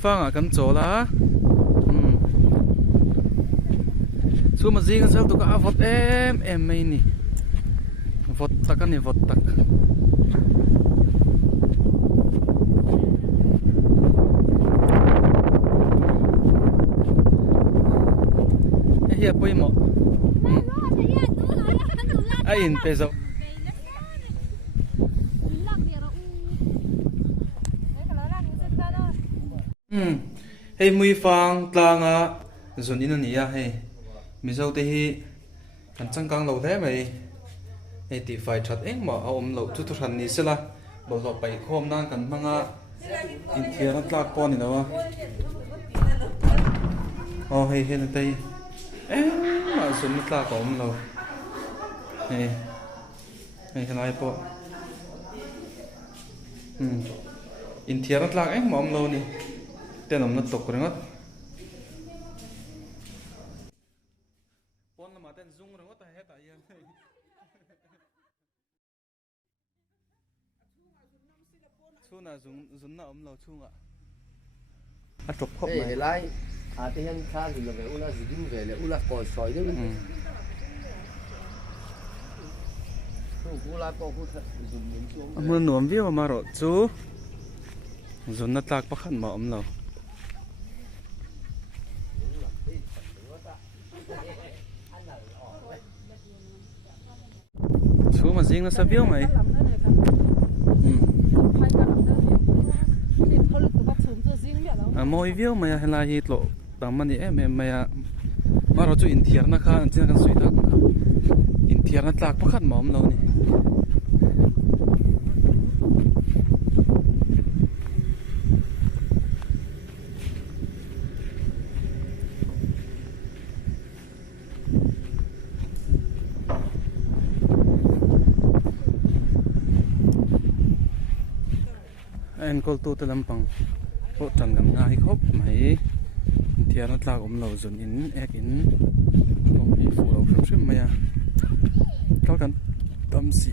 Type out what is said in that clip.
phang à kan chola chu ma jing sel to ka vot em mai ni vot tak ani vot tak hier poi mo ai in peso hey mui phang tlanga zun in ani ya hey mi zo te hi kan changkang lo the mai 85 that eng ma om lo chu tu than ni sela bol lo pai khom nan kan manga in thia na tlak pon ni dawa oh hey hen tai ma zun ni tlak om lo hey hey kan ai po in thia na tlak eng ma om lo ni tên ông nó tục rồi ngất con mà tên dung rồi ngất tại hết tại chu là dùng nó ấm lâu chu ạ à chụp khóc này lại à thì anh khai thì là về ula gì cũng về là ula còi sỏi đấy mưa nuông viu mà rồi chú dùng nó tạc bắt khăn mà ấm lâu chú mà riêng nó sao viu mày mồi viu mày hay là hít lộ tạm mà đi em mày mà rồi chú in thiệt nó khá anh chỉ cần suy thắc in thiệt nó tạc bắt khăn mà ấm lâu nè anh cô tu làm bằng hỗ trợ gần ngay khóc mấy thì nó là cũng lâu dần in ek in không bị phụ đầu phim mày à các bạn tâm sự